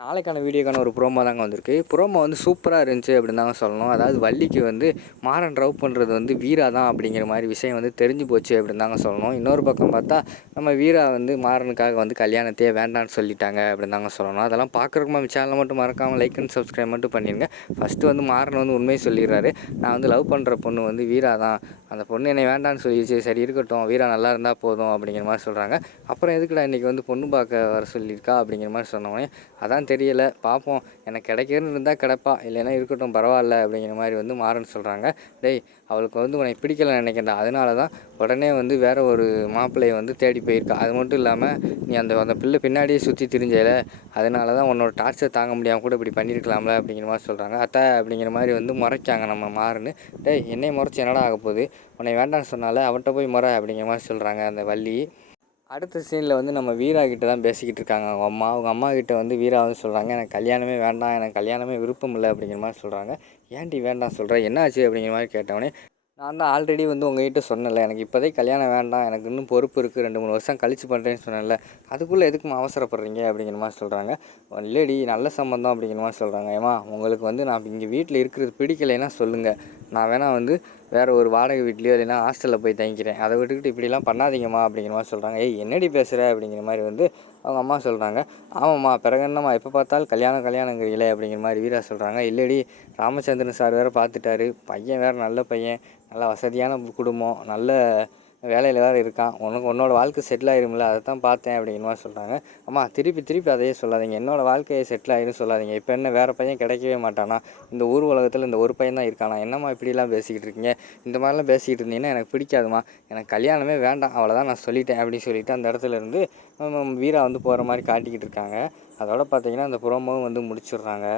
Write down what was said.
நாளைக்கான வீடியோக்கான ஒரு ப்ரோமோ தாங்க வந்திருக்கு. ப்ரோமோ வந்து சூப்பராக இருந்துச்சு அப்படின்னு தாங்க சொல்லணும். அதாவது வள்ளிக்கு வந்து மாறன் ரவ் பண்ணுறது வந்து வீரா தான் அப்படிங்கிற மாதிரி விஷயம் வந்து தெரிஞ்சு போச்சு அப்படின்னு தாங்க சொல்லணும். இன்னொரு பக்கம் பார்த்தா நம்ம வீரா வந்து மாறனுக்காக வந்து கல்யாணத்தையே வேண்டாம்னு சொல்லிட்டாங்க அப்படின்னு தாங்க சொல்லணும். அதெல்லாம் பார்க்குறக்கு சேனலை மட்டும் மறக்காமல் லைக் அண்ட் சப்ஸ்கிரைப் மட்டும் பண்ணிடுங்க ஃபஸ்ட்டு வந்து மாறன் வந்து உண்மையை சொல்லிடுறாரு. நான் வந்து லவ் பண்ணுற பொண்ணு வந்து வீரா தான் அந்த பொண்ணு என்னை வேண்டாம்னு சொல்லிடுச்சு சரி இருக்கட்டும் வீரா நல்லா இருந்தால் போதும் அப்படிங்கிற மாதிரி சொல்கிறாங்க அப்புறம் எதுக்குடா இன்றைக்கி வந்து பொண்ணு பார்க்க வர சொல்லியிருக்கா அப்படிங்கிற மாதிரி சொன்னோடனே அதான் தெரியலை பார்ப்போம் எனக்கு கிடைக்கிறன்னு இருந்தால் கிடப்பா. இல்லைன்னா இருக்கட்டும் பரவாயில்ல. அப்படிங்கிற மாதிரி வந்து மாறன்னு சொல்கிறாங்க டேய் அவளுக்கு வந்து உனக்கு பிடிக்கல நினைக்கிறேன் அதனால தான் உடனே வந்து வேற ஒரு மாப்பிள்ளையை வந்து தேடி போயிருக்கா. அது மட்டும் இல்லாமல் நீ அந்த அந்த பிள்ளை பின்னாடியே சுற்றி திரிஞ்சல அதனால தான் உன்னோட டார்ச்சர் தாங்க முடியாமல் கூட இப்படி பண்ணியிருக்கலாம்ல அப்படிங்கிற மாதிரி சொல்கிறாங்க அத்தை அப்படிங்கிற மாதிரி வந்து முறைச்சாங்க நம்ம மாறுன்னு. டேய் என்னை முறைச்சி என்னடா ஆக போகுது? உன்னை வேண்டாம்னு சொன்னால அவன்கிட்ட போய் முறை அப்படிங்கிற மாதிரி சொல்கிறாங்க அந்த வள்ளி. அடுத்த சீனில் வந்து நம்ம வீரா கிட்ட தான் பேசிக்கிட்டு இருக்காங்க அவங்க அம்மா. அவங்க அம்மா கிட்ட வந்து வீரா வந்து சொல்கிறாங்க எனக்கு கல்யாணமே வேண்டாம் எனக்கு கல்யாணமே விருப்பம் இல்லை அப்படிங்கிற மாதிரி சொல்கிறாங்க ஏன்டி வேண்டாம் சொல்கிறேன் என்னாச்சு அப்படிங்கிற மாதிரி கேட்டவொடனே நான் தான் ஆல்ரெடி வந்து உங்ககிட்ட சொன்னல எனக்கு இப்போதைக்கு கல்யாணம் வேண்டாம் எனக்கு இன்னும் பொறுப்பு இருக்குது ரெண்டு மூணு வருஷம் கழிச்சு பண்ணுறேன்னு சொன்னேன்ல அதுக்குள்ளே எதுக்குமா அவசரப்படுறீங்க அப்படிங்கிற மாதிரி சொல்கிறாங்க இல்லடி நல்ல சம்மந்தம் அப்படிங்கிற மாதிரி சொல்கிறாங்க ஏமா உங்களுக்கு வந்து நான் இங்கே வீட்டில் இருக்கிறது பிடிக்கலைன்னா சொல்லுங்கள் நான் வேணால் வந்து வேறு ஒரு வாடகை வீட்லேயோ இல்லைன்னா ஹாஸ்டலில் போய் தங்கிக்கிறேன். அதை விட்டுக்கிட்டு இப்படிலாம் பண்ணாதீங்கம்மா அப்படிங்கிற மாதிரி சொல்கிறாங்க ஏய் என்னடி பேசுகிற அப்படிங்கிற மாதிரி வந்து அவங்க அம்மா சொல்கிறாங்க ஆமாம்மா பிறகு என்னம்மா எப்போ பார்த்தாலும் கல்யாணம் கல்யாணங்கிறீங்களே அப்படிங்கிற மாதிரி வீரா சொல்கிறாங்க இல்லடி ராமச்சந்திரன் சார் வேறு பார்த்துட்டாரு. பையன் வேறு நல்ல பையன். நல்ல வசதியான குடும்பம். நல்ல வேலையில் வேறு இருக்கான். உனக்கு உன்னோட வாழ்க்கை செட்டில் ஆயிரும்ல அதை தான் பார்த்தேன் அப்படிங்கிற மாதிரி சொல்கிறாங்க அம்மா திருப்பி திருப்பி அதையே சொல்லாதீங்க. என்னோடய வாழ்க்கையை செட்டில் ஆயிரும் சொல்லாதீங்க. இப்போ என்ன வேறு பையன் கிடைக்கவே மாட்டானா? இந்த ஊர் உலகத்தில் இந்த ஒரு பையன் தான் இருக்கானா? என்னம்மா இப்படிலாம் பேசிக்கிட்டு இருக்கீங்க? இந்த மாதிரிலாம் பேசிக்கிட்டு இருந்தீங்கன்னா எனக்கு பிடிக்காதுமா எனக்கு கல்யாணமே வேண்டாம். அவ்வளோதான் நான் சொல்லிட்டேன் அப்படின்னு சொல்லிட்டு அந்த இடத்துல இருந்து வீரா வந்து போகிற மாதிரி காட்டிக்கிட்டு இருக்காங்க. அதோட பார்த்தீங்கன்னா அந்த புறமும் வந்து முடிச்சிடுறாங்க.